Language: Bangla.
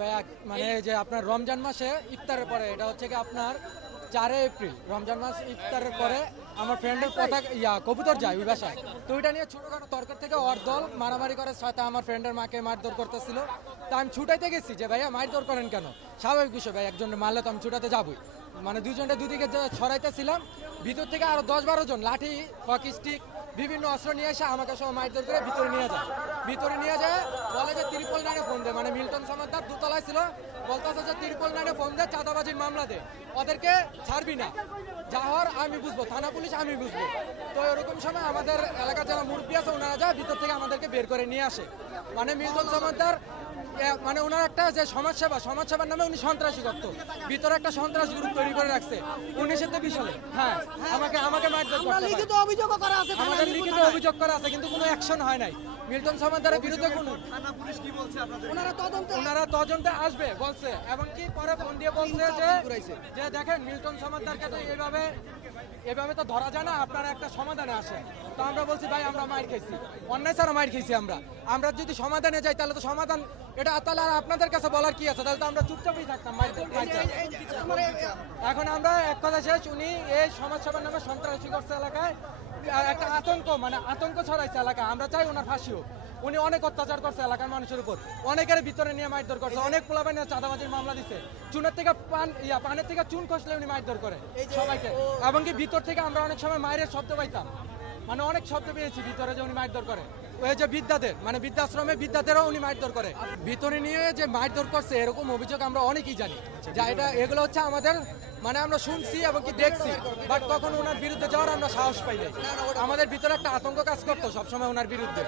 ভাইয়া মানে যে আপনার রমজান মাসে ইফতারের পরে, এটা হচ্ছে কি আপনার 4 এপ্রিল রমজান মাস ইফতারের পরে আমার ফ্রেন্ডের কবুতর যায় ওই বাসায়। তো ওইটা নিয়ে ছোটখাটো তর্কের থেকে ওর দল মারামারি করে, সাথে আমার ফ্রেন্ডের মাকে মারধর করতেছিল। তা আমি ছুটাইতে গেছি যে ভাইয়া মারধর করেন কেন, স্বাভাবিক বিষয় ভাই, একজন মারলে তো আমি ছুটাতে যাবই। মানে দুজনটা দুদিকে ছড়াইতেছিলাম, ভিতর থেকে আরো 10-12 জন লাঠি, হকি স্টিক, বিভিন্ন অস্ত্র নিয়ে এসে আমাকে সব মারধর করে ভিতরে নিয়ে যায়। বলে যে 999 ফোন দে, মানে মিল্টন সমাদার দোতলায় ছিল, বলতেছে যে 999 ফোন দে, চাঁদাবাজির মামলা দে, ওদেরকে ছাড়বি না, যা হওয়ার আমি বুঝবো, থানা পুলিশ আমি বুঝবো। তো এরকম সময় আমাদের এলাকার যারা মুরব্বী আছে ওনারা যায় ভিতর থেকে আমাদেরকে বের করে নিয়ে আসে। মানে মিল্টন সমাদার মানে ওনার একটা যে সমাজসেবার নামে উনি সন্ত্রাসী করতো, ভিতরে একটা সন্ত্রাস গ্রুপ তৈরি করে রাখছে 1920 সালে। হ্যাঁ, আমাকে মারধর করতে, লিখিত অভিযোগ করা আছে, আমাদের লিখিত অভিযোগ করা আছে, কিন্তু কোনো অ্যাকশন হয় নাই মিল্টন সমাদারের বিরুদ্ধে। কোনো থানা পুলিশ কি বলছে আপনাদের? ওনারা তদন্তে আসবে বলছে, এবং কি পরে ফোন দিয়ে বলছে যে দেখেন মিল্টন সমাদারকে তো এভাবে তো ধরা যায় না, আপনারা একটা সমাধানে আসেন। তো আমরা বলছি ভাই আমরা মাইর খেয়েছি, অন্যায় ছাড়া মাইর খেয়েছি, আমরা যদি সমাধানে যাই তাহলে তো সমাধান, এটা তাহলে আর আপনাদের কাছে বলার কি আছে, তাহলে তো আমরা চুপচাপই থাকতাম। এখন আমরা এক কথা শেষ, উনি এই সমাজসেবার নামে সন্ত্রাসী করছে এলাকায়, একটা আতঙ্ক ছড়াইছে এলাকায়। আমরা চাই ওনার ফাঁসি হোক। উনি অনেক অত্যাচার করছে এলাকার মানুষের উপর, অনেকের ভিতরে নিয়ে মারধর করছে, অনেক পোলাপান চাঁদাবাজির মামলা দিচ্ছে, চুনের থেকে পানের থেকে চুন খসলে উনি মারধর করে সবাইকে। এবং কি ভিতর থেকে আমরা অনেক সময় মায়ের শব্দ পাইতাম, মানে অনেক শব্দ পেয়েছি ভিতরে যে উনি মারধর করে। ওই যে বৃদ্ধাশ্রমে বিদ্যাদেরও উনি মারধর করে, ভিতরে নিয়ে যে মারধর করছে এরকম অভিযোগ আমরা অনেকেই জানি। যা এগুলো হচ্ছে আমাদের, মানে আমরা শুনছি এবং কি দেখছি, বাট তখন ওনার বিরুদ্ধে যাওয়ার আমরা সাহস পাই নাই। আমাদের ভিতরে একটা আতঙ্ক কাজ করতো সবসময় ওনার বিরুদ্ধে।